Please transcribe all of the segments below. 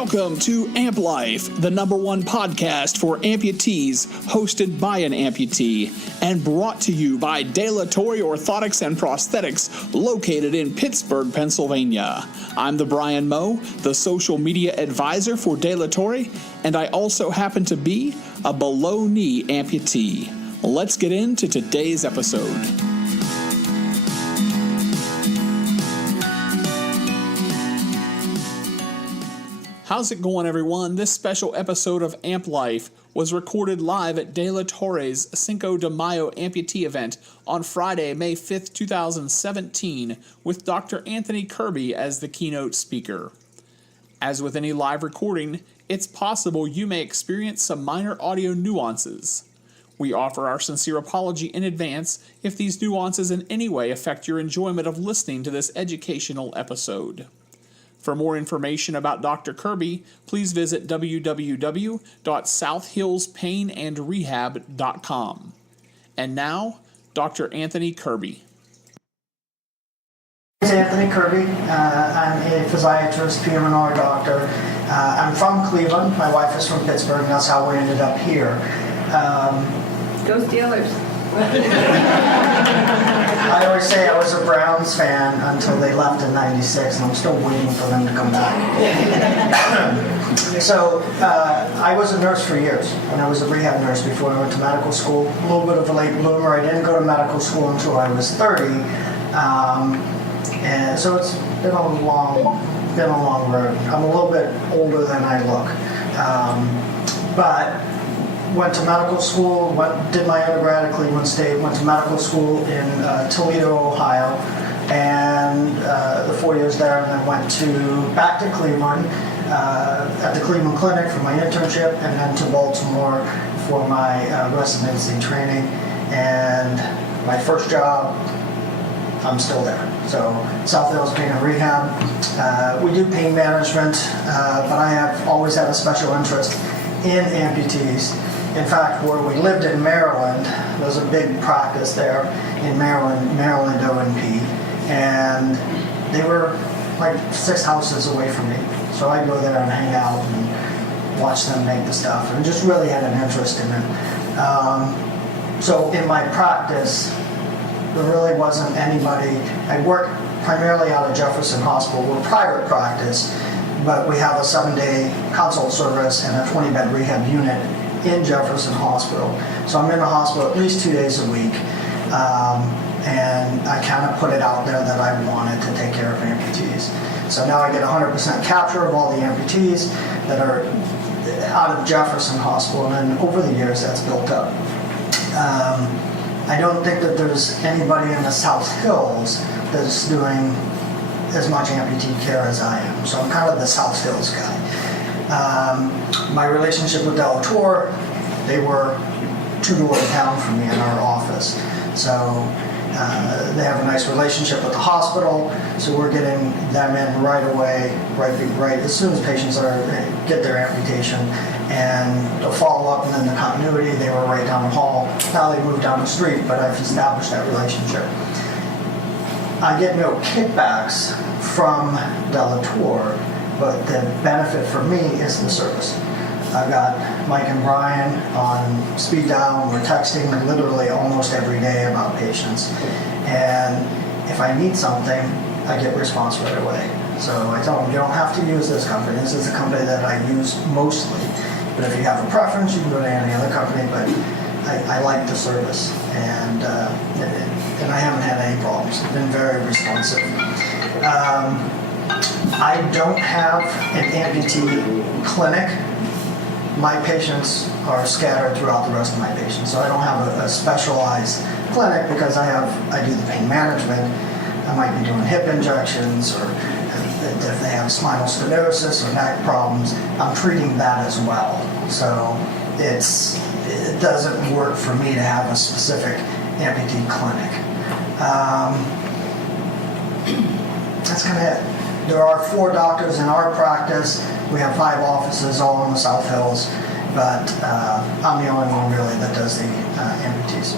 Welcome to Amp Life, the #1 podcast for amputees, hosted by an amputee, and brought to you by Torre Orthotics and Prosthetics, located in Pittsburgh, Pennsylvania. I'm the Brian Moe, the social media advisor for Torre, and I also happen to be a below-knee amputee. Let's get into today's episode. How's it going, everyone? This special episode of Amp Life was recorded live at De La Torre's Cinco de Mayo amputee event on Friday, May 5th, 2017, with Dr. Anthony Kirby as the keynote speaker. As with any live recording, it's possible you may experience some minor audio nuances. We offer our sincere apology in advance if these nuances in any way affect your enjoyment of listening to this educational episode. For more information about Dr. Kirby, please visit www.southhillspainandrehab.com. And now, Dr. Anthony Kirby. My name is Anthony Kirby. I'm a physiatrist, PM&R doctor. I'm from Cleveland. My wife is from Pittsburgh, and that's how we ended up here. Go Steelers. I always say I was a Browns fan until they left in '96, and I'm still waiting for them to come back. So I was a nurse for years, and I was a rehab nurse before I went to medical school. A little bit of a late bloomer. I didn't go to medical school until I was 30, and so it's been a long road. I'm a little bit older than I look, but went to medical school, did my undergrad at Cleveland State, went to medical school in Toledo, Ohio, and the 4 years there, and then went back to Cleveland at the Cleveland Clinic for my internship, and then to Baltimore for my residency training. And my first job, I'm still there. So South Hills Pain and Rehab. We do pain management, but I have always had a special interest in amputees. In fact, where we lived in Maryland, there's a big practice there in Maryland O&P, and they were like 6 houses away from me. So I'd go there and hang out and watch them make the stuff, and just really had an interest in it. So in my practice, there really wasn't anybody. I work primarily out of Jefferson Hospital. We're a private practice, but we have a 7-day consult service and a 20-bed rehab unit in Jefferson Hospital. So I'm in the hospital at least 2 days a week, and I kind of put it out there that I wanted to take care of amputees. So now I get 100% capture of all the amputees that are out of Jefferson Hospital, and then over the years that's built up. I don't think that there's anybody in the South Hills that's doing as much amputee care as I am. So I'm kind of the South Hills guy. My relationship with Torre, they were 2 doors down from me in our office. So they have a nice relationship with the hospital, so we're getting them in right away, right as soon as patients get their amputation. And the follow-up and then the continuity, they were right down the hall. Now they moved down the street, but I've established that relationship. I get no kickbacks from Torre, but the benefit for me is the service. I've got Mike and Brian on speed dial. We're texting literally almost every day about patients. And if I need something, I get response right away. So I tell them, you don't have to use this company. This is the company that I use mostly. But if you have a preference, you can go to any other company. But I like the service. And I haven't had any problems. I've been very responsive. I don't have an amputee clinic. My patients are scattered throughout the rest of my patients, so I don't have a specialized clinic because I do the pain management. I might be doing hip injections, or if they have spinal stenosis or neck problems, I'm treating that as well. So it doesn't work for me to have a specific amputee clinic. That's kind of it. There are 4 doctors in our practice. We have 5 offices all in the South Hills, but I'm the only one really that does the amputees.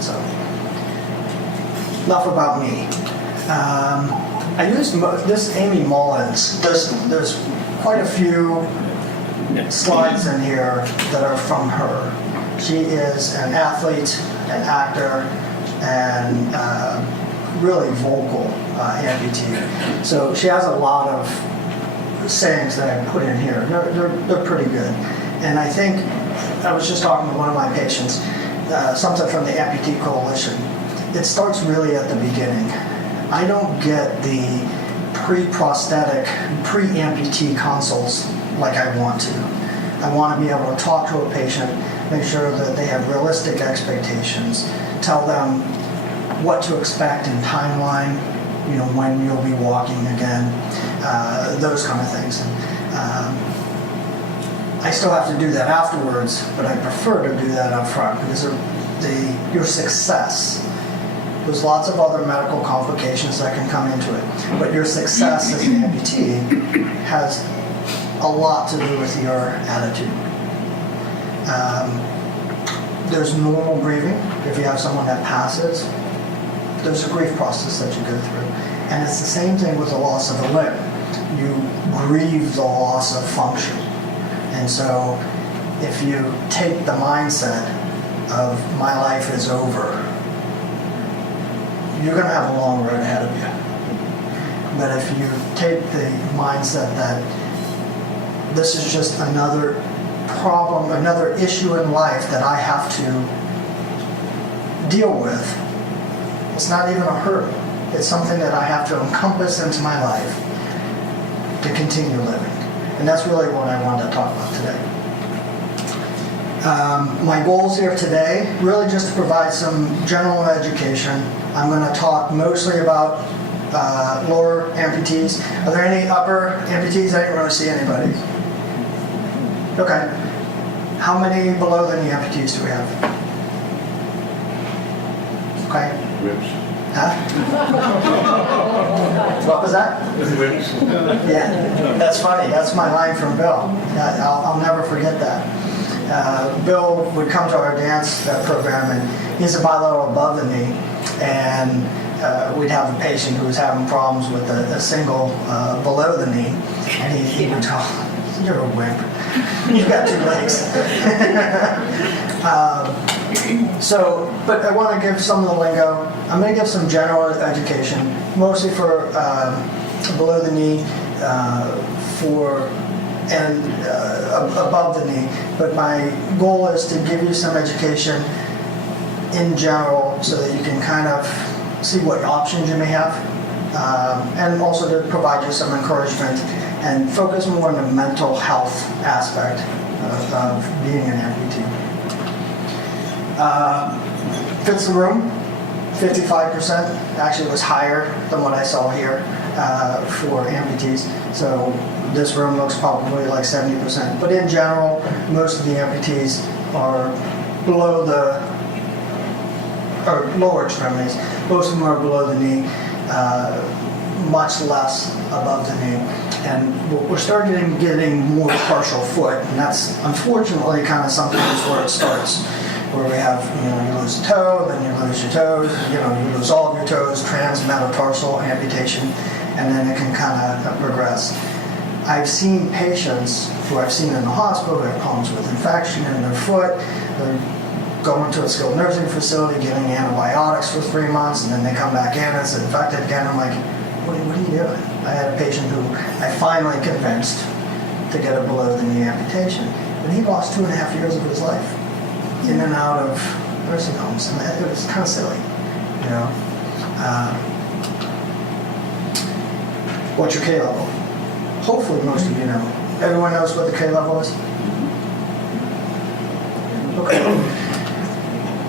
So, enough about me. I used this Amy Mullins. There's quite a few slides in here that are from her. She is an athlete, an actor, and really vocal amputee. So she has a lot of sayings that I put in here. They're pretty good. And I think, I was just talking to one of my patients, something from the Amputee Coalition. It starts really at the beginning. I don't get the pre-prosthetic, pre-amputee consults like I want to. I want to be able to talk to a patient, make sure that they have realistic expectations, tell them what to expect in timeline, when you'll be walking again, those kind of things. I still have to do that afterwards, but I prefer to do that up front because your success, there's lots of other medical complications that can come into it, but your success as an amputee has a lot to do with your attitude. There's normal grieving. If you have someone that passes, there's a grief process that you go through. And it's the same thing with the loss of a limb. You grieve the loss of function. And so if you take the mindset of my life is over, you're going to have a long road ahead of you. But if you take the mindset that this is just another problem, another issue in life that I have to deal with, it's not even a hurdle. It's something that I have to encompass into my life to continue living. And that's really what I wanted to talk about today. My goals here today, really just to provide some general education. I'm going to talk mostly about lower amputees. Are there any upper amputees? I didn't really see anybody. Okay. How many below the knee amputees do we have? Okay. Ribs. Huh? What was that? Ribs. Yeah, that's funny. That's my line from Bill. I'll never forget that. Bill would come to our dance program, and he's a bilateral above the knee, and we'd have a patient who was having problems with a single below the knee, and he would tell, "You're a wimp. You've got 2 legs." But I want to give some of the lingo. I'm going to give some general education, mostly for below the knee, and above the knee. But my goal is to give you some education in general so that you can kind of see what options you may have, and also to provide you some encouragement and focus more on the mental health aspect of being an amputee. Fits the room, 55%. Actually, it was higher than what I saw here for amputees. So this room looks probably like 70%. But in general, most of the amputees are below the, or lower extremities. Most of them are below the knee, much less above the knee. And we're starting getting more partial foot, and that's unfortunately kind of sometimes where it starts. Where we have, you lose a toe, then you lose your toes, you lose all of your toes, transmetatarsal amputation, and then it can kind of progress. I've seen patients who I've seen in the hospital who have problems with infection in their foot. They're going to a skilled nursing facility, getting antibiotics for 3 months, and then they come back in and it's infected again. I'm like, what are you doing? I had a patient who I finally convinced to get a below-the-knee amputation, and he lost 2.5 years of his life in and out of nursing homes, and it was kind of silly, What's your K level? Hopefully most of you know. Everyone knows what the K level is? Okay.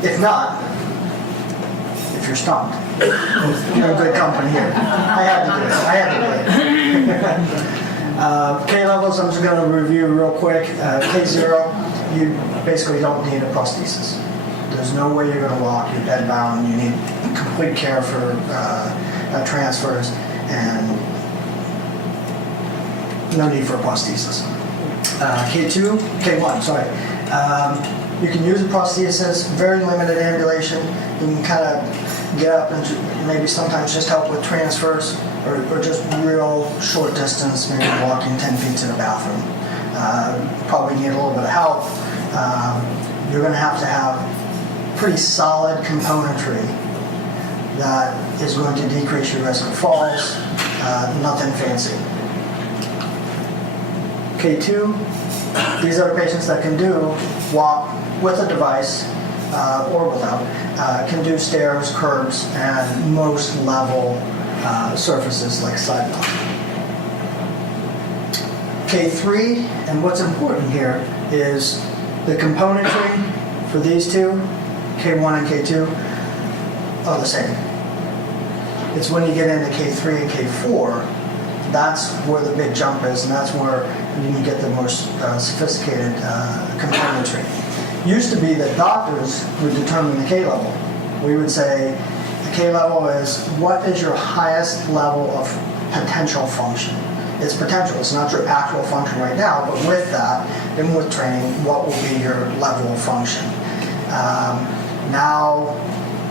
If not, if you're stumped, you're in good company here. I had to do it. K levels, I'm just going to review real quick. K0, you basically don't need a prosthesis. There's no way you're going to walk. You're bed bound. You need complete care for transfers, and no need for a prosthesis. K2, K1, sorry. You can use a prosthesis, very limited ambulation. You can kind of get up and maybe sometimes just help with transfers. or just real short distance, maybe walking 10 feet to the bathroom. Probably need a little bit of help. You're going to have pretty solid componentry that is going to decrease your risk of falls. Nothing fancy. K2, these are the patients that can walk with a device or without, can do stairs, curbs, and most level surfaces like sidewalk. K3, and what's important here is the componentry for these two, K1 and K2, are the same. It's when you get into K3 and K4, that's where the big jump is, and that's where you get the more sophisticated componentry. Used to be that doctors would determine the K level. We would say the K level is what is your highest level of potential function. It's potential, it's not your actual function right now, but with that, and with training, what will be your level of function. Now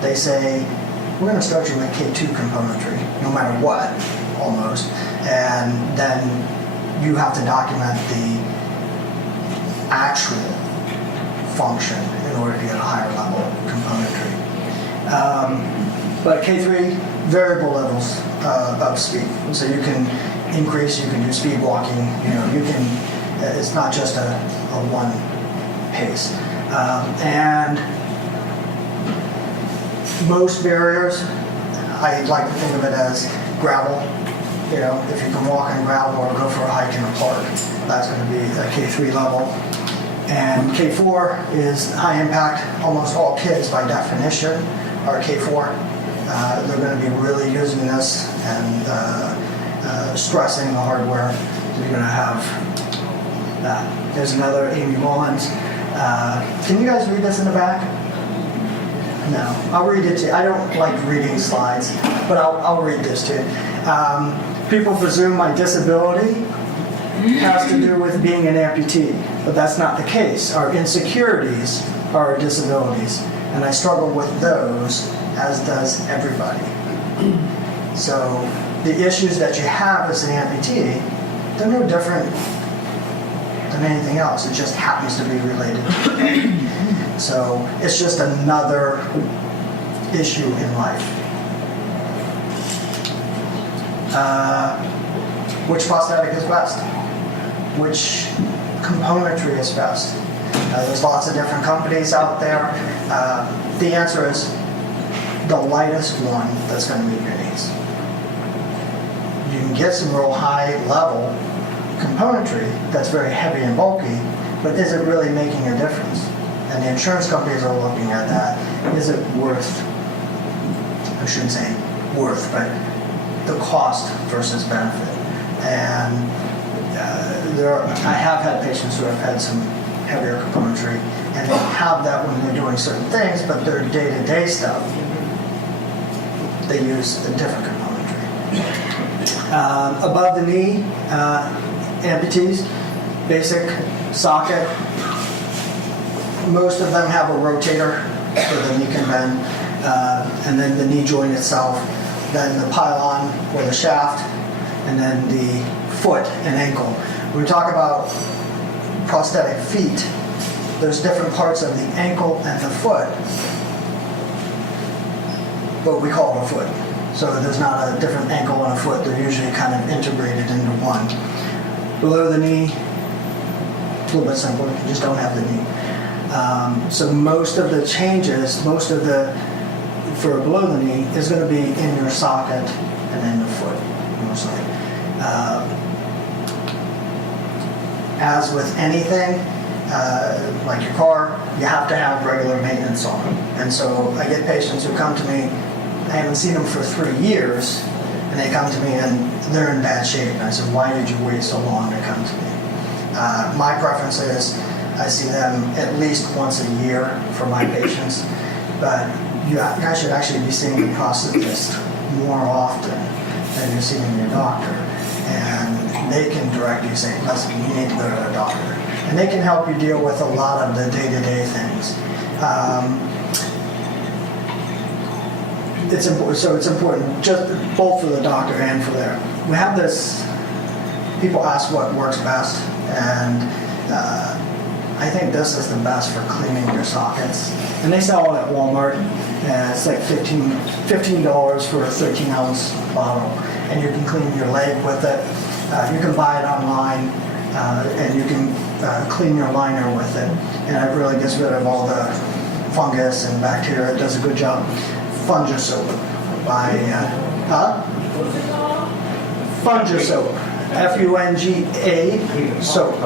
they say, we're going to start you with K2 componentry, no matter what, almost, and then you have to document the actual function in order to get a higher level componentry. But K3, variable levels of speed. So you can increase, you can do speed walking, you can, it's not just a one pace. And most barriers, I like to think of it as gravel. If you can walk on gravel or go for a hike in a park, that's going to be a K3 level. And K4 is high impact. Almost all kids, by definition, are K4. They're going to be really using this and stressing the hardware. So you're going to have that. There's another Amy Mullins. Can you guys read this in the back? No, I'll read it to you. I don't like reading slides, but I'll read this to you. People presume my disability has to do with being an amputee, but that's not the case. Our insecurities are our disabilities, and I struggle with those, as does everybody. So the issues that you have as an amputee, they're no different than anything else. It just happens to be related. So it's just another issue in life. Which prosthetic is best? Which componentry is best? There's lots of different companies out there. The answer is the lightest one that's going to meet your needs. You can get some real high level componentry that's very heavy and bulky, but is it really making a difference? And the insurance companies are looking at that. Is it worth, I shouldn't say worth, but the cost versus benefit. And I have had patients who have had some heavier componentry, and they have that when they're doing certain things, but their day-to-day stuff, they use a different componentry. Above the knee, amputees, basic socket. Most of them have a rotator so the knee can bend, and then the knee joint itself, then the pylon or the shaft, and then the foot and ankle. When we talk about prosthetic feet, there's different parts of the ankle and the foot, but we call it a foot. So there's not a different ankle and a foot, they're usually kind of integrated into one. Below the knee, it's a little bit simpler, you just don't have the knee. So most of the changes, for below the knee, is going to be in your socket and in the foot, mostly. As with anything, like your car, you have to have regular maintenance on them. And so I get patients who come to me, I haven't seen them for 3 years, and they come to me and they're in bad shape. And I said, why did you wait so long to come to me? My preference is I see them at least once a year for my patients, but you guys should actually be seeing the prosthetist more often than you're seeing your doctor. And they can direct you, say, listen, you need to go to a doctor. And they can help you deal with a lot of the day-to-day things. it's important. So it's important, just both for the doctor and for there. We have this. People ask what works best, and I think this is the best for cleaning your sockets. And they sell it at Walmart. And it's like $15 for a 13-ounce bottle, and you can clean your leg with it. You can buy it online, and you can clean your liner with it. And it really gets rid of all the fungus and bacteria. It does a good job. Funga soap by Funga soap, Funga soap.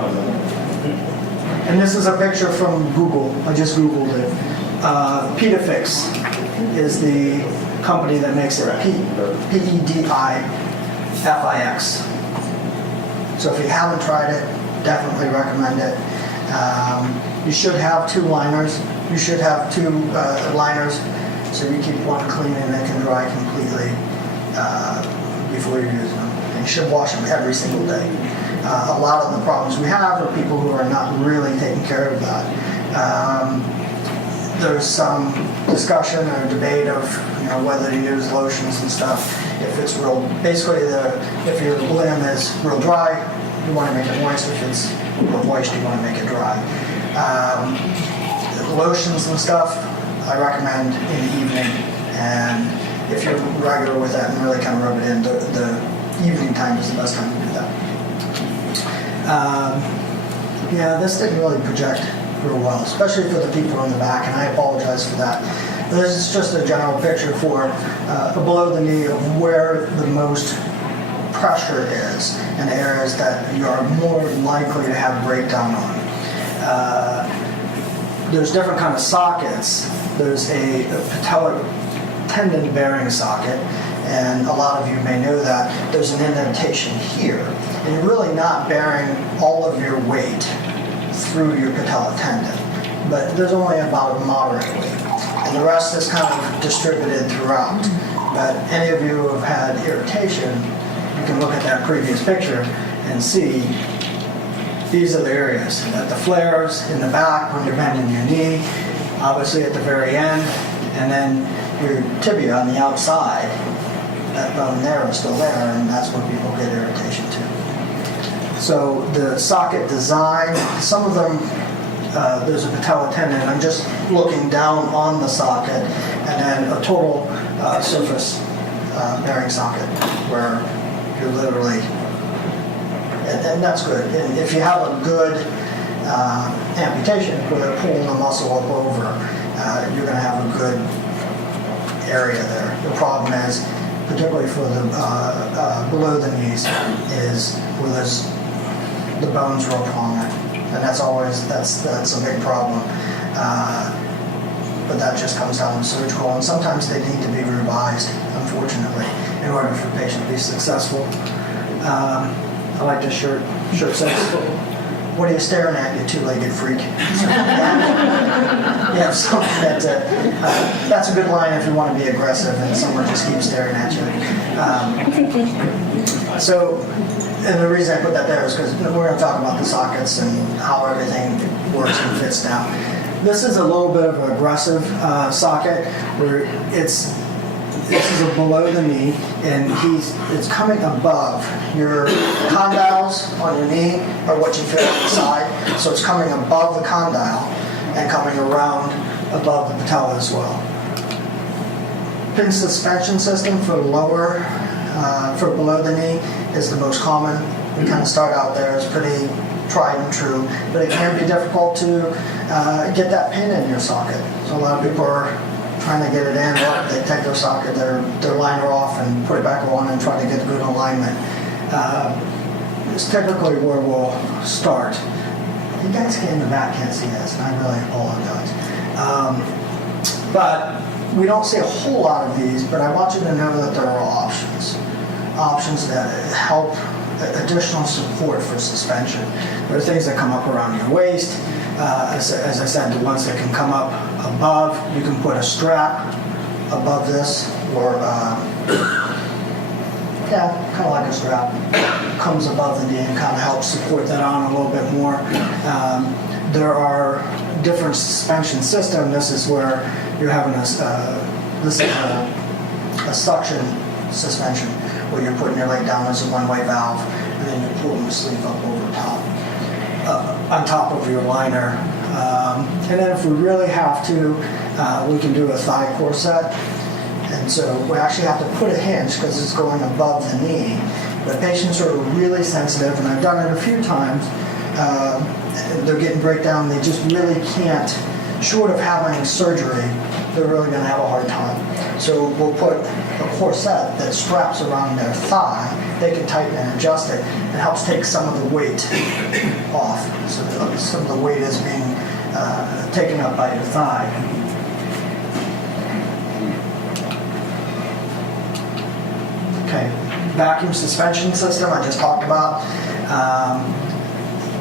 And this is a picture from Google. I just Googled it. Pedifix is the company that makes it. Pedifix. So if you haven't tried it, definitely recommend it. You should have 2 liners. You should have 2 liners, so you keep one clean and they can dry completely before you use them. And you should wash them every single day. A lot of the problems we have are people who are not really taking care of that. There's some discussion or debate of whether to use lotions and stuff. If it's real, basically if your limb is real dry, you want to make it moist. If it's real moist, you want to make it dry. Lotions and stuff, I recommend in the evening. And if you're regular with that and really kind of rub it in, the evening time is the best time to do that. Yeah, this didn't really project real well, especially for the people in the back, and I apologize for that. This is just a general picture for below the knee of where the most pressure is and areas that you are more likely to have breakdown on. There's different kind of sockets. There's a patellar tendon bearing socket, and a lot of you may know that there's an indentation here, and you're really not bearing all of your weight through your patella tendon, but there's only about a moderate weight, and the rest is kind of distributed throughout. But any of you who have had irritation, you can look at that previous picture and see these are the areas. At the flares in the back when you're bending your knee, obviously at the very end, and then your tibia on the outside, that bone there is still there, and that's where people get irritation too. So the socket design, some of them, there's a patella tendon. I'm just looking down on the socket, and then a total surface bearing socket where you're literally, and that's good. And if you have a good amputation where they're pulling the muscle up over, you're going to have a good area there. The problem is, particularly for the below the knees, is where there's the bones real prominent, and that's a big problem. But that just comes down to surgical, and sometimes they need to be revised, unfortunately, in order for the patient to be successful. I like this shirt. Shirt says, "What are you staring at, you two-legged freak?" Yeah, something that's a good line if you want to be aggressive and someone just keeps staring at you. And the reason I put that there is because we're going to talk about the sockets and how everything works and fits now. This is a little bit of an aggressive socket where this is a below the knee, and it's coming above your condyles on your knee are what you feel on the side, so it's coming above the condyle and coming around above the patella as well. Pin suspension system for lower, for below the knee is the most common. We kind of start out there, it's pretty tried and true, but it can be difficult to get that pin in your socket. So a lot of people are trying to get it in, they take their socket, their liner off and put it back on and try to get good alignment. It's typically where we'll start. You guys in the back can't see this, and I really apologize. But we don't see a whole lot of these, but I want you to know that there are options. Options that help additional support for suspension. There are things that come up around your waist. As I said, the ones that can come up above, you can put a strap above this, or kind of like a strap. Comes above the knee and kind of helps support that on a little bit more. There are different suspension systems. This is where you're having this is a a suction suspension where you're putting your leg down as a one-way valve and then you're pulling the sleeve up over top, on top of your liner. And then if we really have to, we can do a thigh corset. And so we actually have to put a hinge because it's going above the knee. But patients are really sensitive, and I've done it a few times. They're getting breakdown. They just really can't, short of having surgery, they're really going to have a hard time. So we'll put a corset that straps around their thigh. They can tighten and adjust it. It helps take some of the weight off. So that some of the weight is being taken up by your thigh. Okay, vacuum suspension system I just talked about.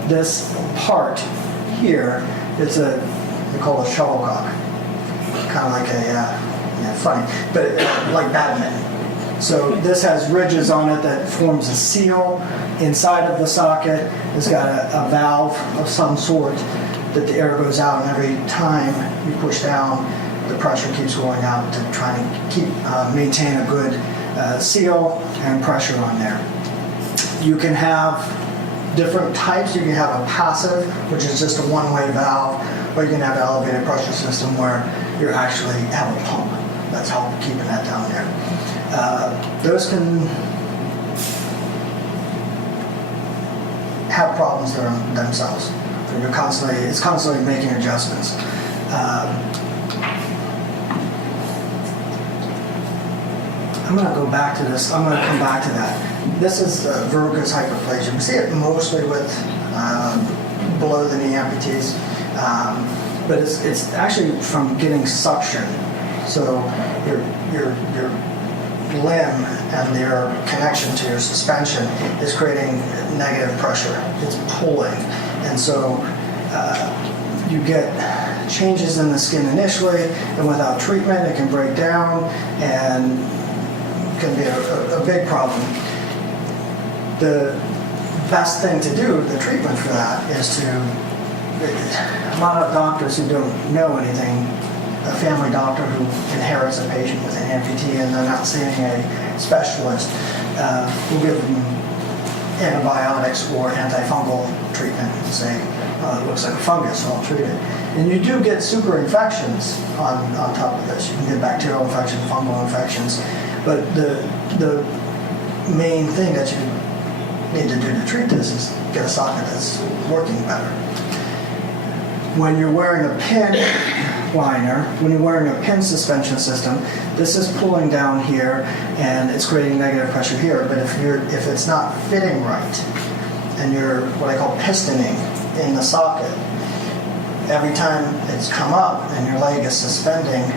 This part here, it's we call it a shuttlecock. Kind of like funny, but like badminton. So this has ridges on it that forms a seal inside of the socket. It's got a valve of some sort that the air goes out, and every time you push down, the pressure keeps going out to try and maintain a good seal and pressure on there. You can have different types. You can have a passive, which is just a one-way valve, or you can have an elevated pressure system where you actually have a pump that's helping keeping that down there. Those can have problems themselves. It's constantly making adjustments. I'm going to go back to this. I'm going to come back to that. This is verrucous hyperplasia. We see it mostly with below the knee amputees, but it's actually from getting suction. So your limb and your connection to your suspension is creating negative pressure. It's pulling, and so you get changes in the skin initially, and without treatment, it can break down and can be a big problem. The best thing to do, the treatment for that, is to, a lot of doctors who don't know anything, a family doctor who inherits a patient with an amputee and they're not seeing a specialist, will give them antibiotics or antifungal treatment and say, oh, it looks like a fungus, so I'll treat it. And you do get super infections on top of this. You can get bacterial infections, fungal infections. But the main thing that you need to do to treat this is get a socket that's working better. When you're wearing a pin liner, when you're wearing a pin suspension system, this is pulling down here and it's creating negative pressure here. But if it's not fitting right, and you're what I call pistoning in the socket, every time it's come up and your leg is suspending,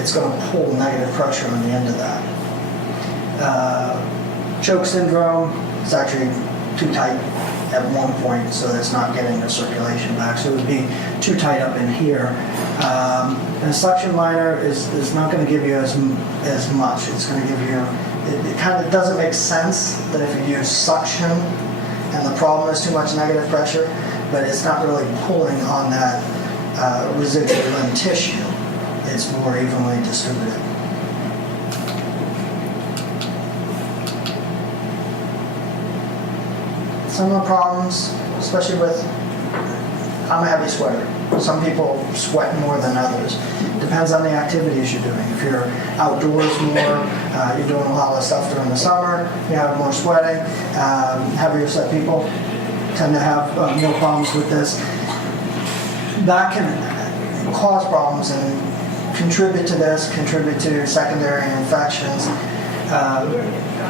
it's going to pull negative pressure on the end of that. Choke syndrome is actually too tight at one point, so it's not getting the circulation back. So it would be too tight up in here. And a suction liner is not going to give you as much. It's going to give you, it kind of doesn't make sense that if you use suction and the problem is too much negative pressure, but it's not really pulling on that residual limb tissue. It's more evenly distributed. Some of the problems, especially with, I'm a heavy sweater. Some people sweat more than others. Depends on the activities you're doing. If you're outdoors more, you're doing a lot of stuff during the summer, you have more sweating. Heavier set people tend to have more problems with this. That can cause problems and contribute to this, contribute to secondary infections.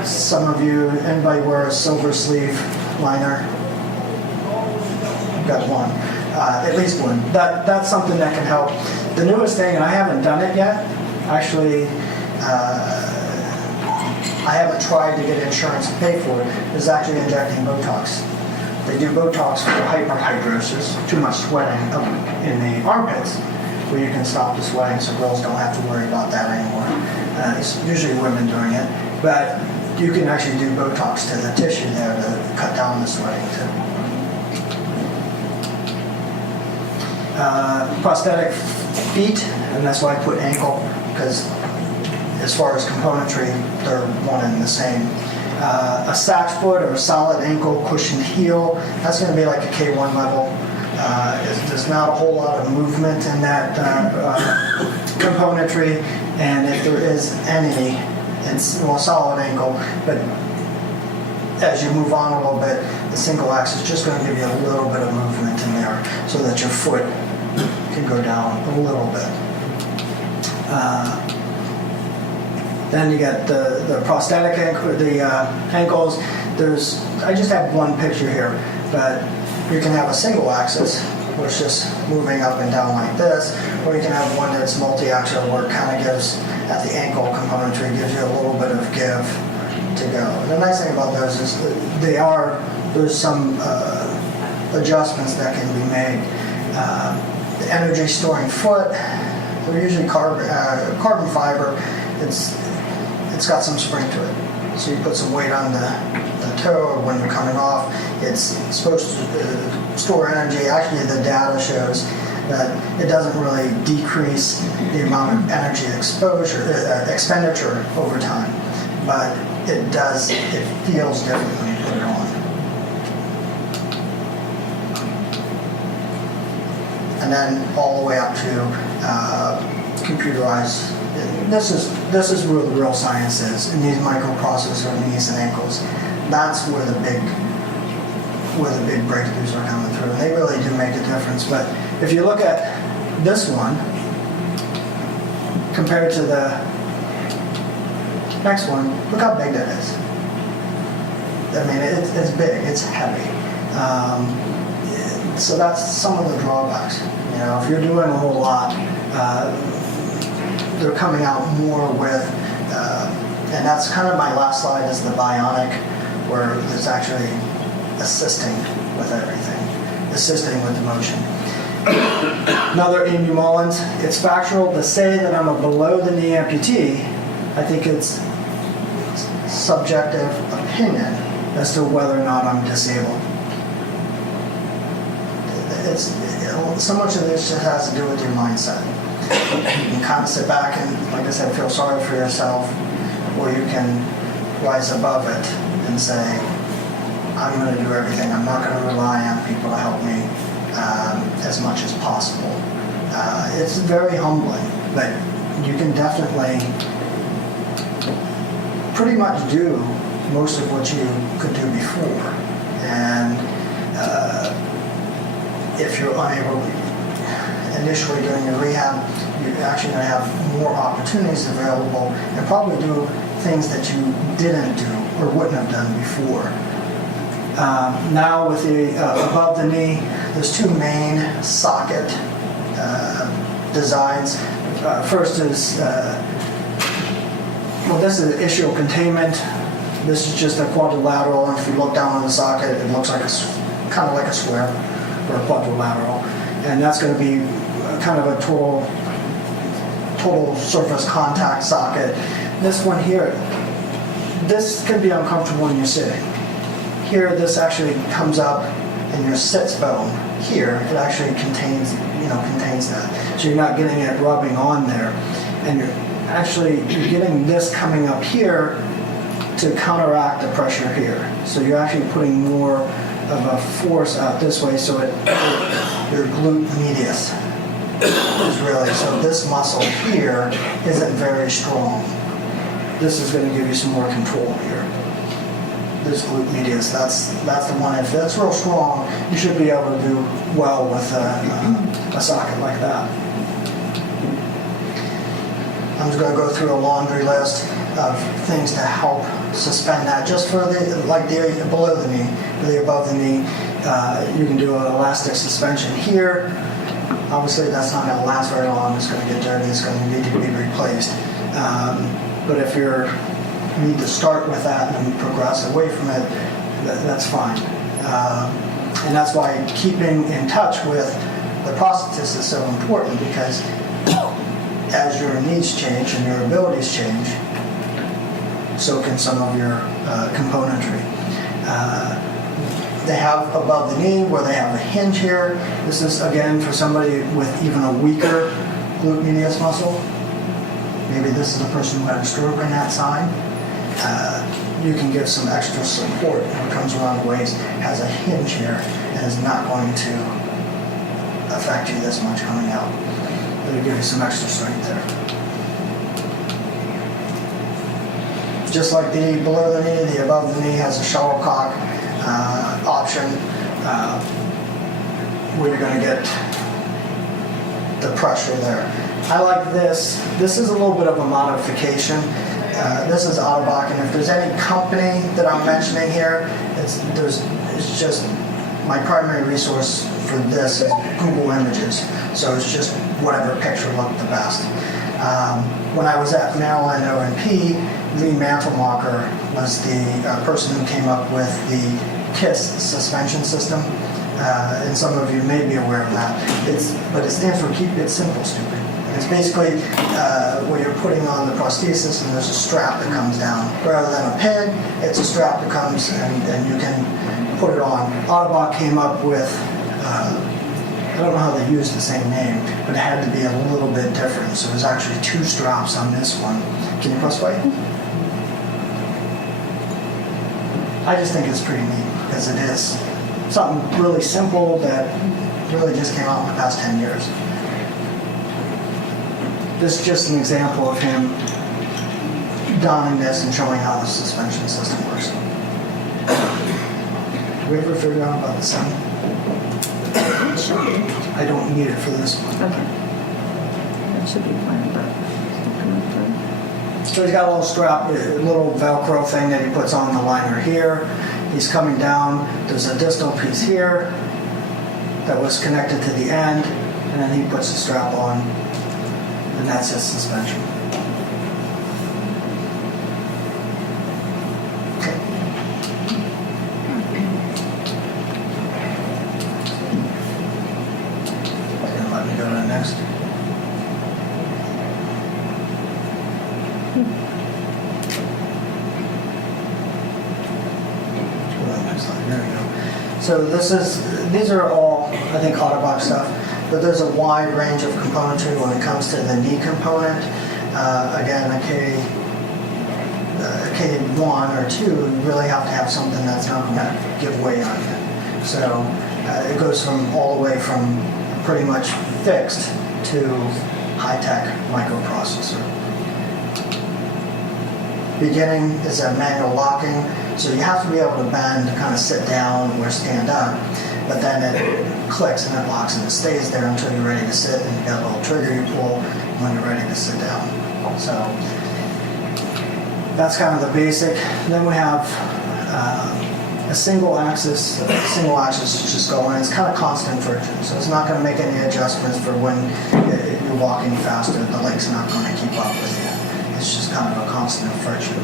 Some of you, anybody wear a silver sleeve liner? I've got one, at least one. That's something that can help. The newest thing, and I haven't done it yet, actually, I haven't tried to get insurance to pay for it, is actually injecting Botox. They do Botox for hyperhidrosis, too much sweating up in the armpits, where you can stop the sweating so girls don't have to worry about that anymore. It's usually women doing it, but you can actually do Botox to the tissue there to cut down the sweating too. Prosthetic feet, and that's why I put ankle, because as far as componentry, they're one and the same. A sax foot or a solid ankle cushioned heel, that's going to be like a K1 level. There's not a whole lot of movement in that componentry, and if there is any, it's solid ankle, but as you move on a little bit, the single axe is just going to give you a little bit of movement in there so that your foot can go down a little bit. Then you get the prosthetic ankles. I just have one picture here, but you can have a single axis, which is just moving up and down like this, or you can have one that's multi-axial, where it kind of gives, at the ankle componentry, gives you a little bit of give to go. And the nice thing about those is there's some adjustments that can be made. The energy storing foot, they're usually carbon fiber. It's got some spring to it. So you put some weight on the toe, or when you're coming off, it's supposed to store energy. Actually, the data shows that it doesn't really decrease the amount of energy expenditure over time, but it feels different when you put it on. And then all the way up to computerized. This is where the real science is, in these microprocessor knees and ankles. That's where the big breakthroughs are coming through, and they really do make a difference. But if you look at this one compared to the next one, look how big that is. I mean, it's big, it's heavy. So that's some of the drawbacks. You know, if you're doing a whole lot, they're coming out more with, and that's kind of my last slide, is the bionic, where it's actually assisting with everything, assisting with the motion. Another Amy Mullins, it's factual to say that I'm a below-the-knee amputee. I think it's subjective opinion as to whether or not I'm disabled. So much of this just has to do with your mindset. You can kind of sit back and, like I said, feel sorry for yourself, or you can rise above it and say, I'm going to do everything. I'm not going to rely on people to help me as much as possible. It's very humbling, but you can definitely pretty much do most of what you could do before. And if you're unable, initially during your rehab, you're actually going to have more opportunities available and probably do things that you didn't do or wouldn't have done before. Now with the above the knee, there's two main socket designs. First is, this is ischial containment. This is just a quadrilateral, and if you look down on the socket, it looks like kind of like a square or a quadrilateral. And that's going to be kind of a total surface contact socket. This one here, this can be uncomfortable when you're sitting. Here, this actually comes up in your sits bone. Here, it actually contains that. So you're not getting it rubbing on there, and you're getting this coming up here to counteract the pressure here. So you're actually putting more of a force out this way, so your glute medius is really, so this muscle here isn't very strong. This is going to give you some more control here. This glute medius, that's the one. If that's real strong, you should be able to do well with a socket like that. I'm just going to go through a laundry list of things to help suspend that. Just for the below the knee, for the above the knee, you can do an elastic suspension here. Obviously, that's not going to last very long. It's going to get dirty. It's going to need to be replaced. But if you need to start with that and progress away from it, that's fine. And that's why keeping in touch with the prosthetist is so important, because as your needs change and your abilities change, so can some of your componentry. They have above the knee where they have a hinge here. This is, again, for somebody with even a weaker glute medius muscle. maybe this is a person who had a stroke on that side, you can give some extra support when it comes around the waist, has a hinge here, and is not going to affect you this much coming out. It'll give you some extra strength there. Just like the below the knee, the above the knee has a shuttlecock option where you're going to get the pressure there. I like this. This is a little bit of a modification. This is Ottobock, and if there's any company that I'm mentioning here, it's just my primary resource for this is Google Images. So it's just whatever picture looked the best. When I was at Maryland O&P, revAMPd was the person who came up with the KISS suspension system. And some of you may be aware of that. But it stands for Keep It Simple, Stupid. It's basically where you're putting on the prosthesis and there's a strap that comes down. Rather than a pin, it's a strap that comes and you can put it on. Ottobock came up with, I don't know how they used the same name, but it had to be a little bit different. So there's actually 2 straps on this one. Can you press play? I just think it's pretty neat because it is something really simple that really just came out in the past 10 years. This is just an example of him donning this and showing how the suspension system works. Did we ever figure out about the sun? I don't need it for this one. Okay. That should be fine, but it's not coming through. So he's got a little strap, a little Velcro thing that he puts on the liner here. He's coming down. There's a distal piece here that was connected to the end, and then he puts the strap on, and that's his suspension. Okay. He's gonna let me go to the next. There we go. So these are all, I think, Ottobock stuff, but there's a wide range of componentry when it comes to the knee component. Again, a K1 or 2, you really have to have something that's not going to give way on you. So it goes from all the way from pretty much fixed to high-tech microprocessor. Beginning is a manual locking. So you have to be able to bend to kind of sit down or stand up, but then it clicks and it locks and it stays there until you're ready to sit, and you got a little trigger you pull when you're ready to sit down. So that's kind of the basic. Then we have a single axis is just going. It's kind of constant friction, so it's not going to make any adjustments for when you're walking faster. The leg's not going to keep up with you. It's just kind of a constant friction.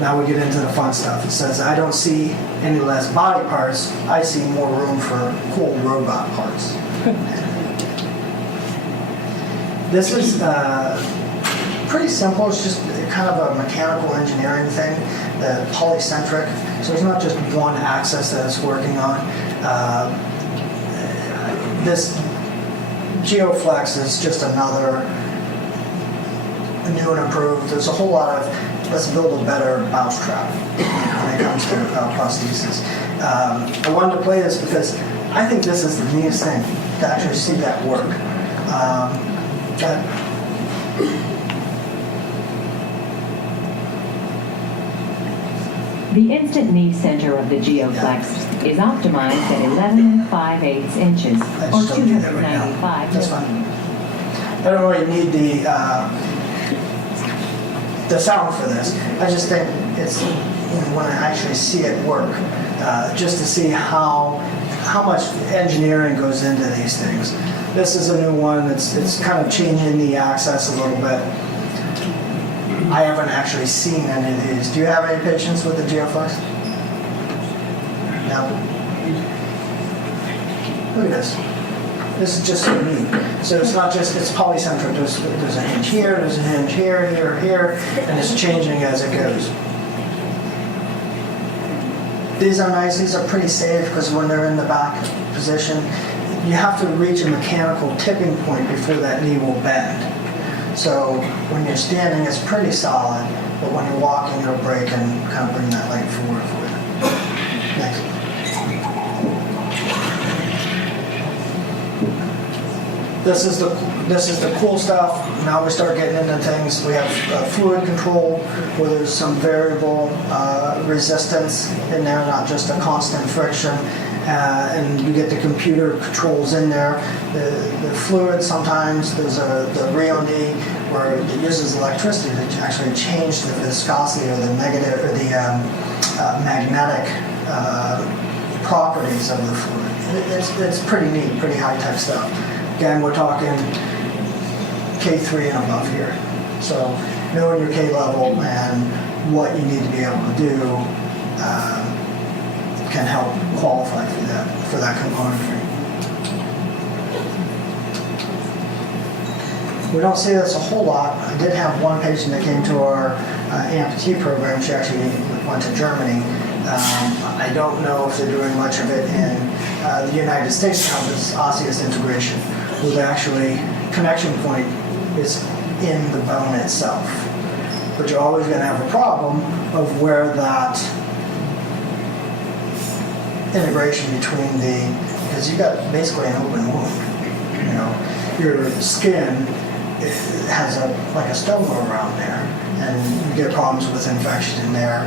Now we get into the fun stuff. It says, I don't see any less body parts. I see more room for cool robot parts. This is pretty simple. It's just kind of a mechanical engineering thing, the polycentric. So it's not just one axis that it's working on. This GeoFlex is just another new and improved. There's a whole lot of let's build a better mousetrap when it comes to prosthesis. I wanted to play this because I think this is the neatest thing to actually see that work. The instant knee center of the GeoFlex is optimized at 11 5/8 inches, I or just don't do that right now. 295 That's fine. I don't really need the sound for this. I just think it's when I actually see it work, just to see how much engineering goes into these things. This is a new one. It's kind of changing the access a little bit. I haven't actually seen any of these. Do you have any patients with the GeoFlex? No. Look at this. This is just so neat. So it's not just, it's polycentric. There's a hinge here, there's a hinge here, here, and it's changing as it goes. These are nice. These are pretty safe because when they're in the back position, you have to reach a mechanical tipping point before that knee will bend. So when you're standing, it's pretty solid, but when you're walking, it'll break and kind of bring that leg forward for you. Next. This is the cool stuff. Now we start getting into things. We have fluid control, where there's some variable resistance in there, not just a constant friction. And you get the computer controls in there. The fluid, sometimes there's the revAMPd, where it uses electricity to actually change the viscosity or the negative or the magnetic properties of the fluid. It's pretty neat, pretty high-tech stuff. Again, we're talking K3 and above here. So knowing your K level and what you need to be able to do can help qualify for that componentry. We don't see this a whole lot. I did have one patient that came to our amputee program. She actually went to Germany. I don't know if they're doing much of it in the United States now, but it's osseous integration, where the actually connection point is in the bone itself. But you're always going to have a problem of where that integration between because you got basically an open wound. You know, your skin has like a stoma around there, and you get problems with infection in there.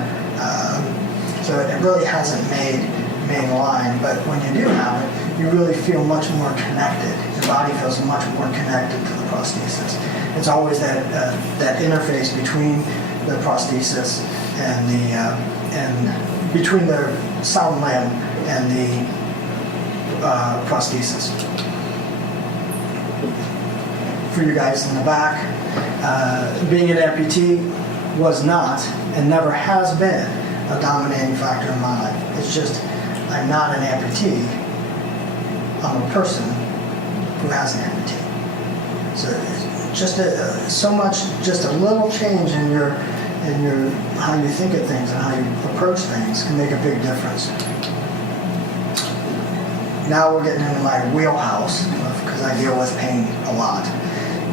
So it really hasn't made main line, but when you do have it, you really feel much more connected. Your body feels much more connected to the prosthesis. It's always that interface between the prosthesis and between the sound limb and the prosthesis. For you guys in the back, being an amputee was not and never has been a dominating factor in my life. It's just I'm not an amputee. I'm a person who has an amputee. So it's just just a little change in your how you think of things and how you approach things can make a big difference. Now we're getting into my wheelhouse because I deal with pain a lot,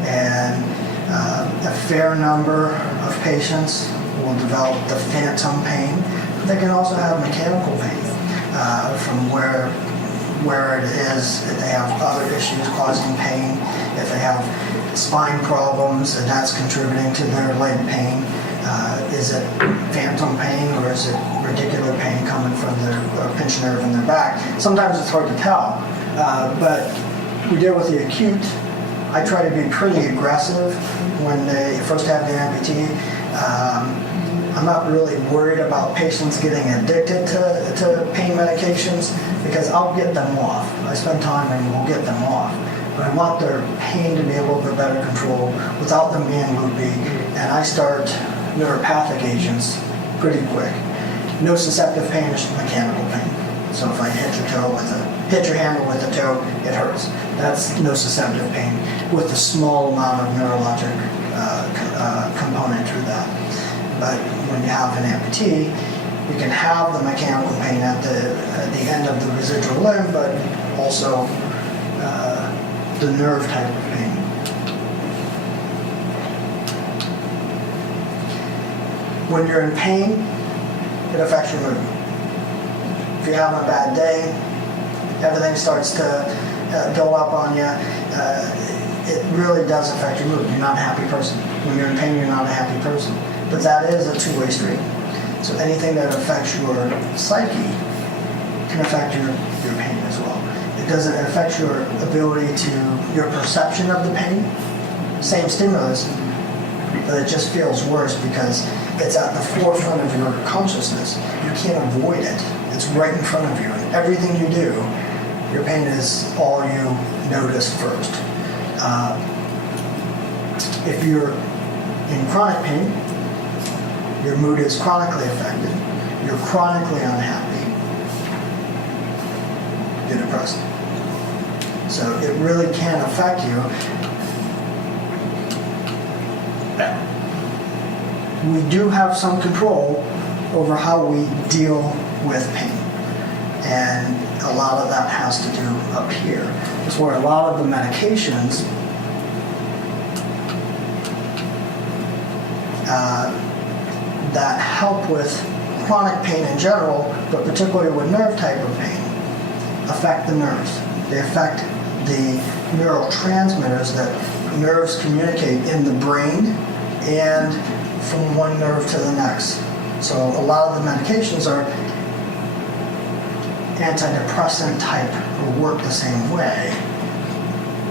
and a fair number of patients will develop the phantom pain, but they can also have mechanical pain from where it is. If they have other issues causing pain, if they have spine problems and that's contributing to their leg pain, is it phantom pain or is it radicular pain coming from their pinched nerve in their back? Sometimes it's hard to tell, but we deal with the acute. I try to be pretty aggressive when they first have the amputee. I'm not really worried about patients getting addicted to pain medications because I'll get them off. I spend time and we'll get them off. But I want their pain to be a little bit better controlled without them being loopy. And I start neuropathic agents pretty quick. Nociceptive pain is mechanical pain. So if I hit your handle with a toe, it hurts. That's nociceptive pain with a small amount of neurologic component to that. But when you have an amputee, you can have the mechanical pain at the end of the residual limb, but also the nerve type of pain. When you're in pain, it affects your mood. If you're having a bad day, everything starts to build up on you. It really does affect your mood. You're not a happy person. When you're in pain, you're not a happy person. But that is a two-way street. So anything that affects your psyche can affect your pain as well. It doesn't affect your ability your perception of the pain. Same stimulus, but it just feels worse because it's at the forefront of your consciousness. You can't avoid it. It's right in front of you. And everything you do, your pain is all you notice first. If you're in chronic pain, your mood is chronically affected. You're chronically unhappy. You're depressed. So it really can affect you. We do have some control over how we deal with pain. And a lot of that has to do up here. It's where a lot of the medications that help with chronic pain in general, but particularly with nerve type of pain, affect the nerves. They affect the neurotransmitters that nerves communicate in the brain and from one nerve to the next. So a lot of the medications are antidepressant type or work the same way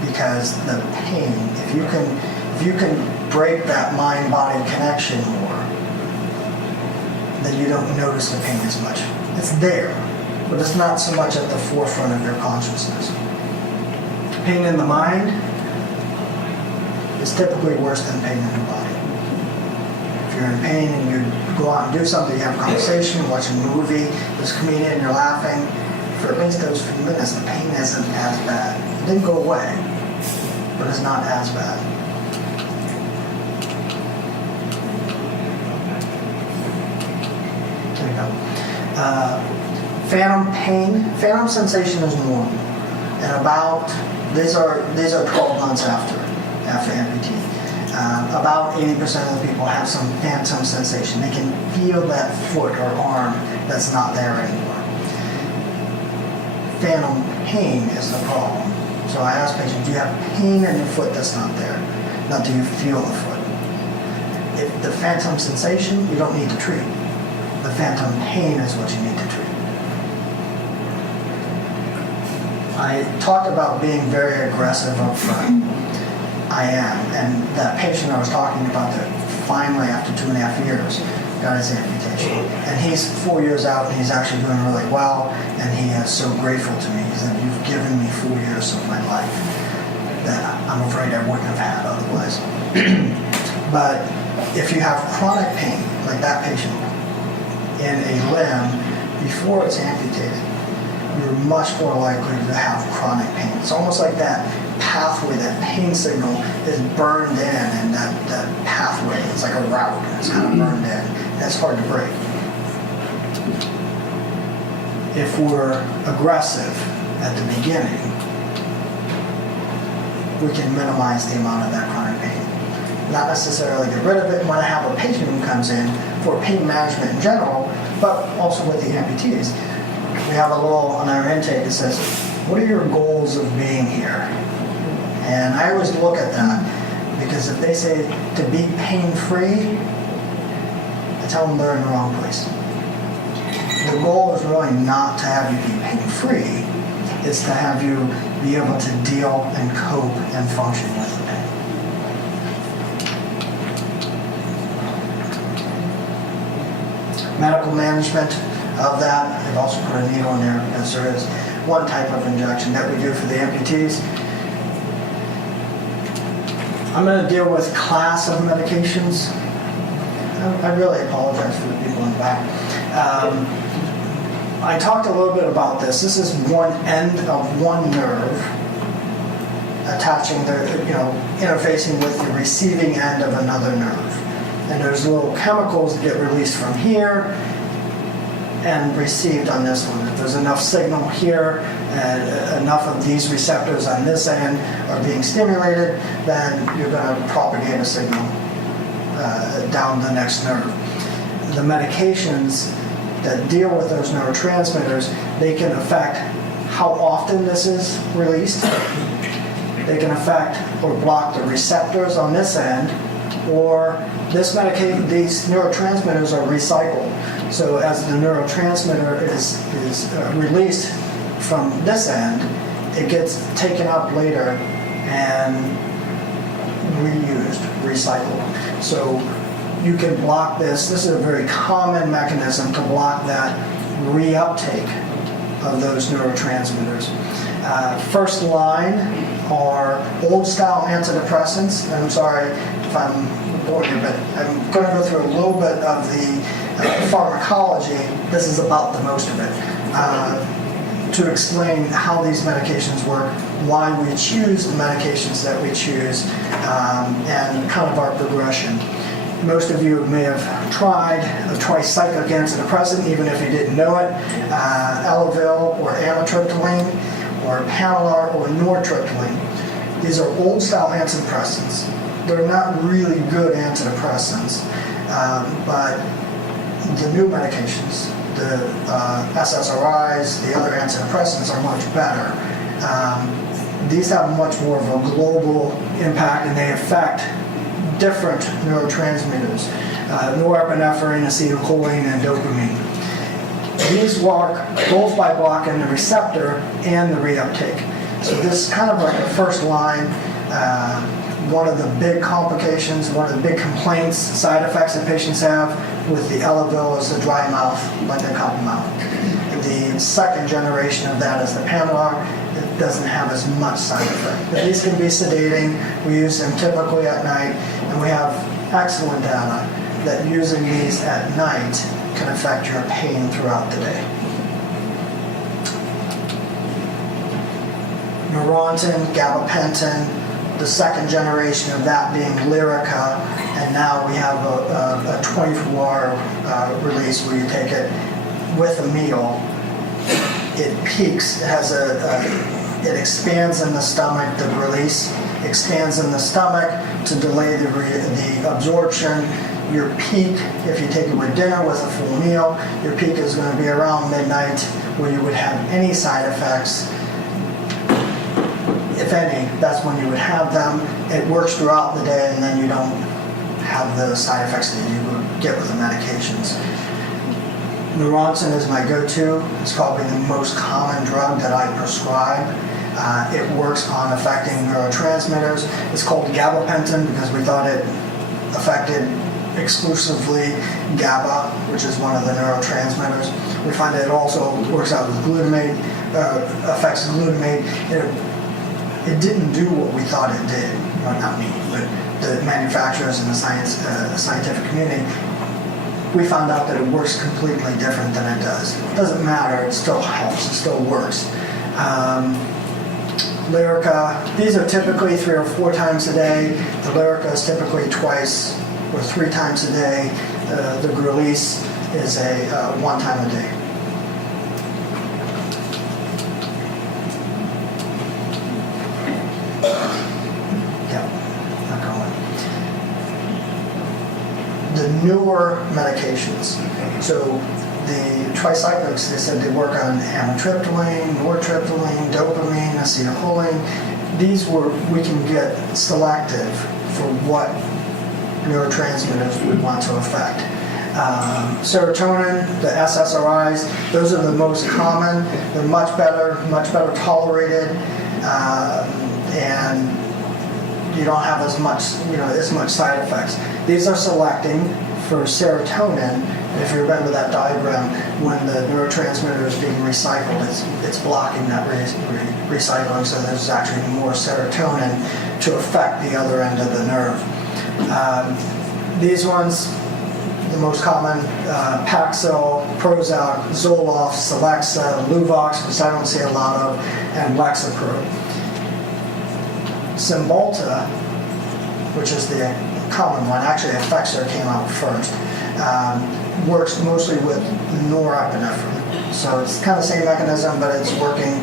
because the pain, if you can break that mind-body connection more, then you don't notice the pain as much. It's there, but it's not so much at the forefront of your consciousness. Pain in the mind is typically worse than pain in the body. If you're in pain and you go out and do something, you have a conversation, watch a movie, there's a comedian, you're laughing, for at least those few minutes, the pain isn't as bad. It didn't go away, but it's not as bad. There you go. Phantom pain, phantom sensation is normal. And these are 12 months after amputee. About 80% of the people have some phantom sensation. They can feel that foot or arm that's not there anymore. Phantom pain is the problem. So I ask patients, do you have pain in your foot that's not there? Not do you feel the foot? If the phantom sensation, you don't need to treat. The phantom pain is what you need to treat. I talked about being very aggressive up front. I am. And that patient I was talking about that finally, after 2.5 years, got his amputation. And he's 4 years out and he's actually doing really well. And he is so grateful to me. He said, you've given me 4 years of my life that I'm afraid I wouldn't have had otherwise. But if you have chronic pain, like that patient, in a limb before it's amputated, you're much more likely to have chronic pain. It's almost like that pathway, that pain signal is burned in, and that pathway is like a route. It's kind of burned in. That's hard to break. If we're aggressive at the beginning, we can minimize the amount of that chronic pain. Not necessarily get rid of it when I have a patient who comes in for pain management in general, but also with the amputees. We have a little on our intake that says, what are your goals of being here? And I always look at that, because if they say to be pain-free, I tell them they're in the wrong place. The goal is really not to have you be pain-free, it's to have you be able to deal and cope and function with the pain. Medical management of that, they've also put a needle in there because there is one type of injection that we do for the amputees. I'm going to deal with class of medications. I really apologize for the people in the back. I talked a little bit about this. This is one end of one nerve attaching interfacing with the receiving end of another nerve. And there's little chemicals that get released from here and received on this one. If there's enough signal here and enough of these receptors on this end are being stimulated, then you're going to propagate a signal down the next nerve. The medications that deal with those neurotransmitters, they can affect how often this is released. They can affect or block the receptors on this end, or these neurotransmitters are recycled. So as the neurotransmitter is released from this end, it gets taken up later and reused, recycled. So you can block this. This is a very common mechanism to block that reuptake of those neurotransmitters. First line are old style antidepressants. And I'm sorry if I'm boring you, but I'm going to go through a little bit of the pharmacology. This is about the most of it. To explain how these medications work, why we choose the medications that we choose, and kind of our progression. Most of you may have tried a tricyclic antidepressant, even if you didn't know it, Elavil or amitriptyline, or Panelar or nortriptyline. These are old-style antidepressants. They're not really good antidepressants, but the new medications, the SSRIs, the other antidepressants are much better. These have much more of a global impact, and they affect different neurotransmitters, norepinephrine, acetylcholine, and dopamine. These work both by blocking the receptor and the reuptake. So this is kind of like the first line. One of the big complications, one of the big complaints, side effects that patients have with the Elavil is the dry mouth, like the cotton mouth. The second generation of that is the Panelar. It doesn't have as much side effect. But these can be sedating. We use them typically at night, and we have excellent data that using these at night can affect your pain throughout the day. Neurontin, gabapentin, the second generation of that being Lyrica, and now we have a 24-hour release where you take it with a meal. It peaks, it has it expands in the stomach, the release expands in the stomach to delay the absorption. Your peak, if you take it with dinner with a full meal, your peak is going to be around midnight where you would have any side effects. If any, that's when you would have them. It works throughout the day, and then you don't have the side effects that you would get with the medications. Neurontin is my go-to. It's probably the most common drug that I prescribe. It works on affecting neurotransmitters. It's called gabapentin because we thought it affected exclusively GABA, which is one of the neurotransmitters. We find that it also works out with glutamate, affects glutamate. It didn't do what we thought it did. Well, not me, but the manufacturers and the scientific community. We found out that it works completely different than it does. It doesn't matter, it still helps, it still works. Lyrica, these are typically 3 or 4 times a day. The Lyrica is typically twice or 3 times a day. The release is a 1 time a day. The newer medications. So the tricyclics, they said they work on amitriptyline, nortriptyline, dopamine, acetylcholine. These we can get selective for what neurotransmitters we want to affect. Serotonin, the SSRIs, those are the most common. They're much better tolerated, and you don't have as much side effects. These are selecting for serotonin. If you remember that diagram, when the neurotransmitter is being recycled, it's blocking that recycling, so there's actually more serotonin to affect the other end of the nerve. These ones, the most common, Paxil, Prozac, Zoloft, Celexa, Luvox, which I don't see a lot of, and Lexapro. Cymbalta, which is the common one, actually Effexor came out first, works mostly with norepinephrine. So it's kind of the same mechanism, but it's working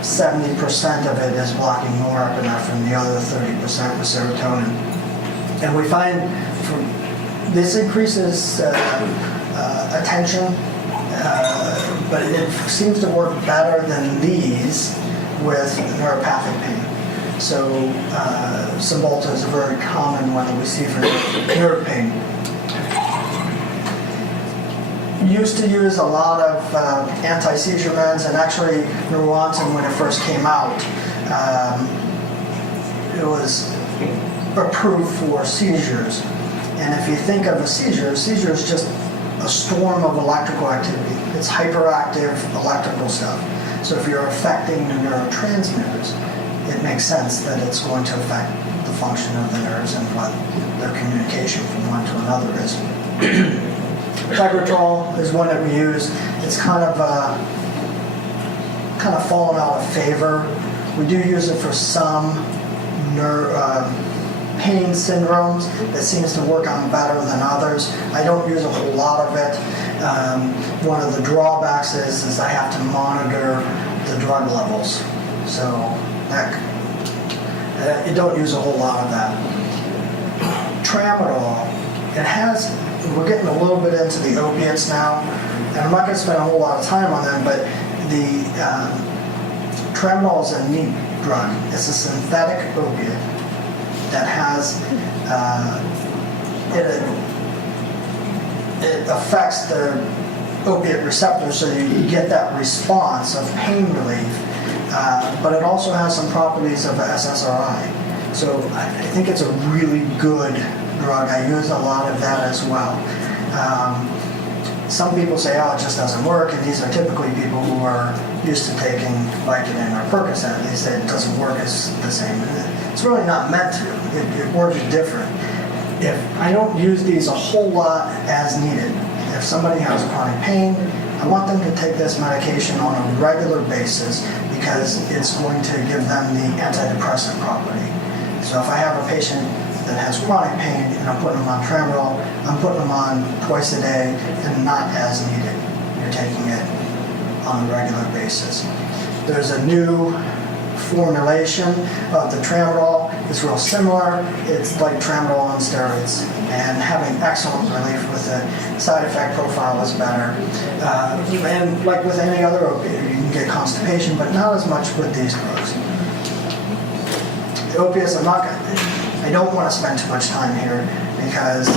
70% of it is blocking norepinephrine, the other 30% with serotonin. And we find this increases attention, but it seems to work better than these with neuropathic pain. So Cymbalta is a very common one that we see for nerve pain. Used to use a lot of anti-seizure meds, and actually Neurontin, when it first came out, it was approved for seizures. And if you think of a seizure is just a storm of electrical activity. It's hyperactive electrical stuff. So if you're affecting the neurotransmitters, it makes sense that it's going to affect the function of the nerves and what their communication from one to another is. Tegretol is one that we use. It's kind of fallen out of favor. We do use it for some pain syndromes that seems to work on better than others. I don't use a whole lot of it. One of the drawbacks is I have to monitor the drug levels. So I don't use a whole lot of that. Tramadol, we're getting a little bit into the opiates now, and I'm not going to spend a whole lot of time on them, but the tramadol is a neat drug. It's a synthetic opiate that has, it affects the opiate receptor, so you get that response of pain relief, but it also has some properties of SSRI. So I think it's a really good drug. I use a lot of that as well. Some people say, oh, it just doesn't work, and these are typically people who are used to taking Vicodin or Percocet. They say it doesn't work as the same. It's really not meant to. It works different. If I don't use these a whole lot as needed, if somebody has chronic pain, I want them to take this medication on a regular basis because it's going to give them the antidepressant property. So if I have a patient that has chronic pain and I'm putting them on tramadol, I'm putting them on twice a day and not as needed. You're taking it on a regular basis. There's a new formulation of the tramadol. It's real similar. It's like tramadol on steroids and having excellent relief with it. Side effect profile is better. And like with any other opiate, you can get constipation, but not as much with these drugs. The opiates, I don't want to spend too much time here because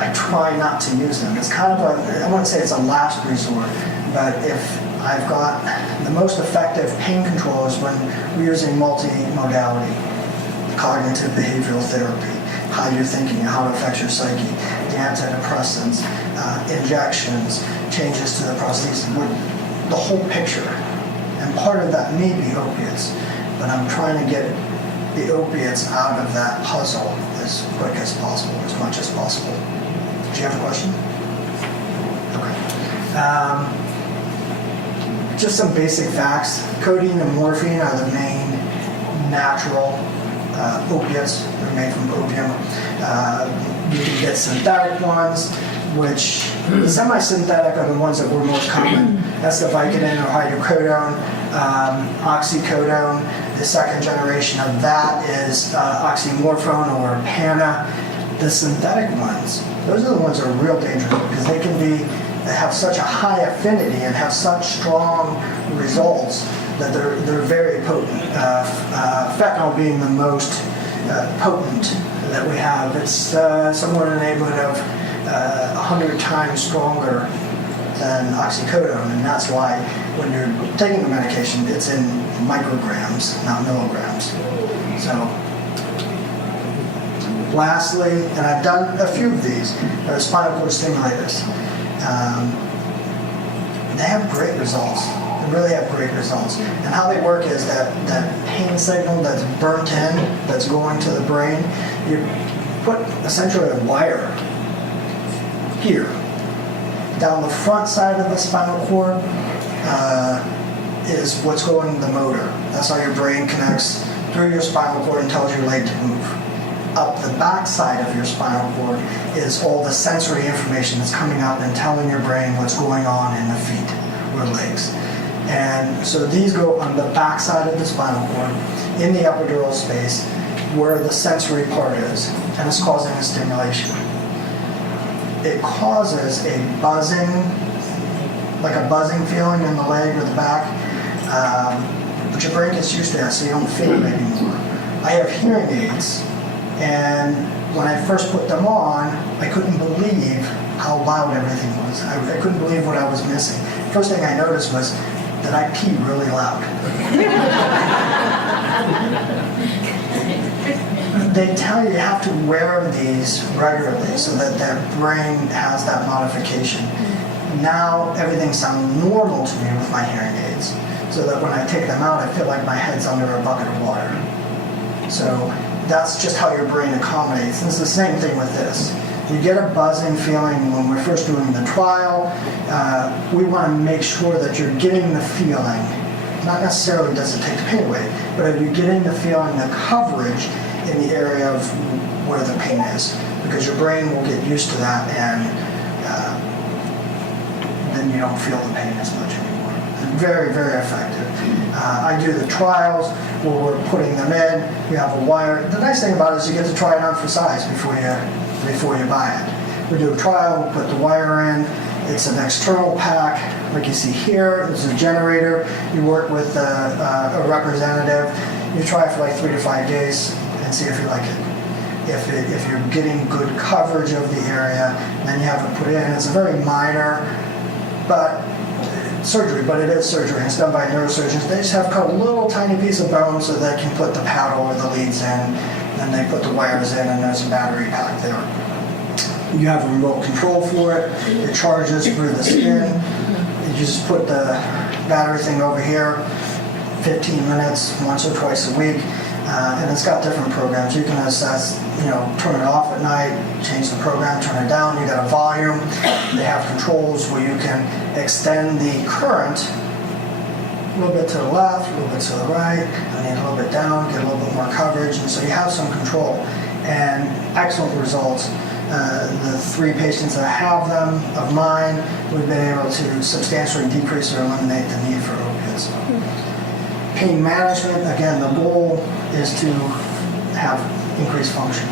I try not to use them. It's kind of I wouldn't say it's a last resort, but if I've got the most effective pain control is when we're using multimodality, cognitive behavioral therapy, how you're thinking, how it affects your psyche, the antidepressants, injections, changes to the prosthesis, the whole picture. And part of that may be opiates, but I'm trying to get the opiates out of that puzzle as quick as possible, as much as possible. Do you have a question? Okay. Just some basic facts. Codeine and morphine are the main natural opiates. They're made from opium. You can get synthetic ones, which the semi-synthetic are the ones that were most common. That's the Vicodin or hydrocodone, oxycodone. The second generation of that is oxymorphone or Pana. The synthetic ones, those are the ones that are real dangerous because they have such a high affinity and have such strong results that they're very potent. Fentanyl being the most potent that we have. It's somewhere in the neighborhood of 100 times stronger than oxycodone, and that's why when you're taking the medication, it's in micrograms, not milligrams. So, lastly, and I've done a few of these, are spinal cord stimulators. They have great results. They really have great results. And how they work is that pain signal that's burnt in, that's going to the brain, you put essentially a wire here. Down the front side of the spinal cord is what's going to the motor. That's how your brain connects through your spinal cord and tells your leg to move. Up the back side of your spinal cord is all the sensory information that's coming up and telling your brain what's going on in the feet or legs. And so these go on the back side of the spinal cord in the epidural space where the sensory part is, and it's causing a stimulation. It causes a buzzing, like a buzzing feeling in the leg or the back, but your brain gets used to that, so you don't feel it anymore. I have hearing aids, and when I first put them on, I couldn't believe how loud everything was. I couldn't believe what I was missing. First thing I noticed was that I pee really loud. They tell you have to wear these regularly so that their brain has that modification. Now everything sounds normal to me with my hearing aids, so that when I take them out, I feel like my head's under a bucket of water. So that's just how your brain accommodates. And it's the same thing with this. You get a buzzing feeling when we're first doing the trial. We want to make sure that you're getting the feeling. Not necessarily does it take the pain away, but are you getting the feeling, the coverage, in the area of where the pain is, because your brain will get used to that, and then you don't feel the pain as much anymore. Very, very effective. I do the trials where we're putting them in. You have a wire. The nice thing about it is you get to try it on for size before you buy it. We do a trial, we put the wire in. It's an external pack, like you see here. There's a generator. You work with a representative. You try it for like 3 to 5 days and see if you like it. If you're getting good coverage of the area, then you have it put in. It's a very minor surgery, but it is surgery. It's done by neurosurgeons. They just have cut a little tiny piece of bone so they can put the paddle or the leads in, and they put the wires in, and there's a battery pack there. You have a remote control for it. It charges through the skin. You just put the battery thing over here, 15 minutes, once or twice a week. And it's got different programs. You can assess, turn it off at night, change the program, turn it down. You got a volume. They have controls where you can extend the current a little bit to the left, a little bit to the right, and then a little bit down, get a little bit more coverage. And so you have some control. And excellent results. The 3 patients that have them of mine, we've been able to substantially decrease or eliminate the need for opiates. Pain management, again, the goal is to have increased function.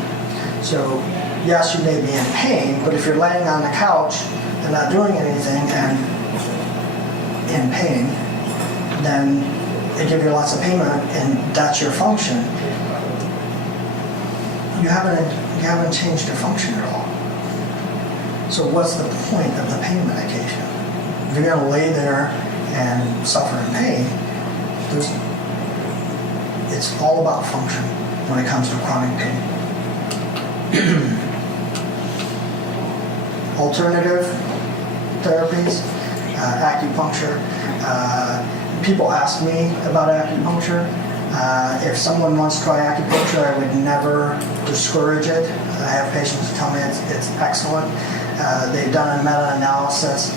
So yes, you may be in pain, but if you're laying on the couch and not doing anything and in pain, then they give you lots of pain and that's your function. You haven't changed your function at all. So what's the point of the pain medication? If you're going to lay there and suffer in pain, it's all about function when it comes to chronic pain. Alternative therapies, acupuncture. People ask me about acupuncture. If someone wants to try acupuncture, I would never discourage it. I have patients who tell me it's excellent. They've done a meta-analysis.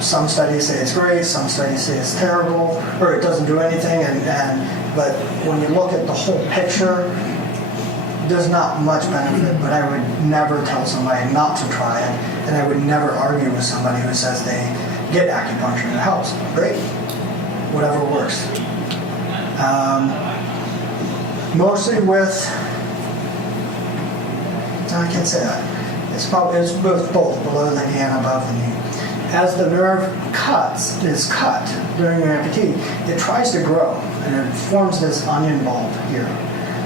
Some studies say it's great, some studies say it's terrible, or it doesn't do anything. But when you look at the whole picture, there's not much benefit. But I would never tell somebody not to try it, and I would never argue with somebody who says they get acupuncture and it helps. Great, whatever works. Mostly with, no, I can't say that. It's both below the knee and above the knee. As the nerve is cut during your amputee, it tries to grow and it forms this onion bulb here.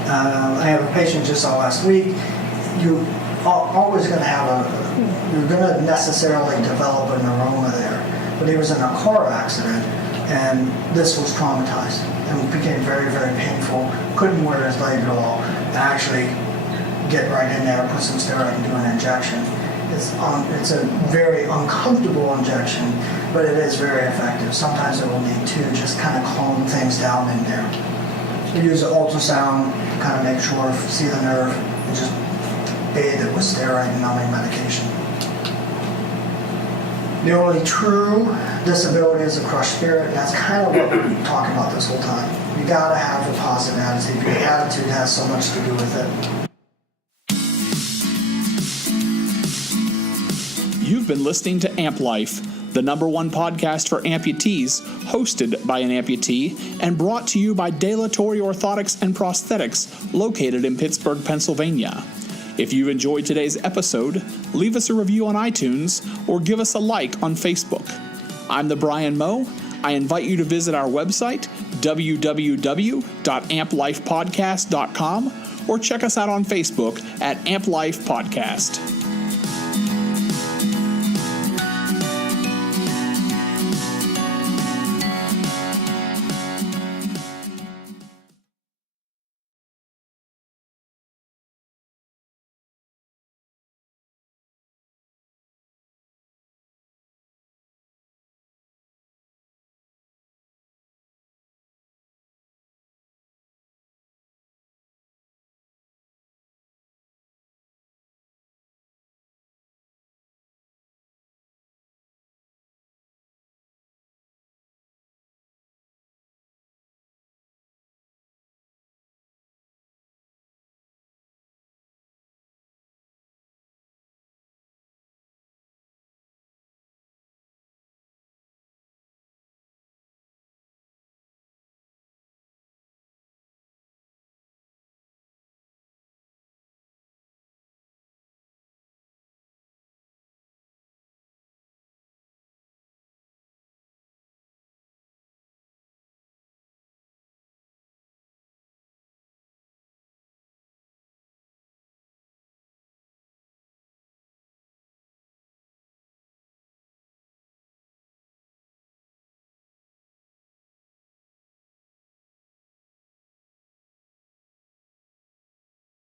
I have a patient just saw last week. You're always going to have you're going to necessarily develop an neuroma there. But he was in a car accident and this was traumatized and it became very, very painful. Couldn't wear his leg at all and actually get right in there, put some steroid and do an injection. It's a very uncomfortable injection, but it is very effective. Sometimes it will need to just kind of calm things down in there. We use an ultrasound to kind of make sure, see the nerve, and just bathe it with steroid and numbing medication. The only true disability is a crushed spirit, and that's kind of what we've been talking about this whole time. You gotta have a positive attitude. Your attitude has so much to do with it. You've been listening to Amp Life, the #1 podcast for amputees, hosted by an amputee, and brought to you by De La Torre Orthotics and Prosthetics, located in Pittsburgh, Pennsylvania. If you enjoyed today's episode, leave us a review on iTunes or give us a like on Facebook. I'm the Brian Moe. I invite you to visit our website, www.amplifepodcast.com, or check us out on Facebook at Amp Life Podcast.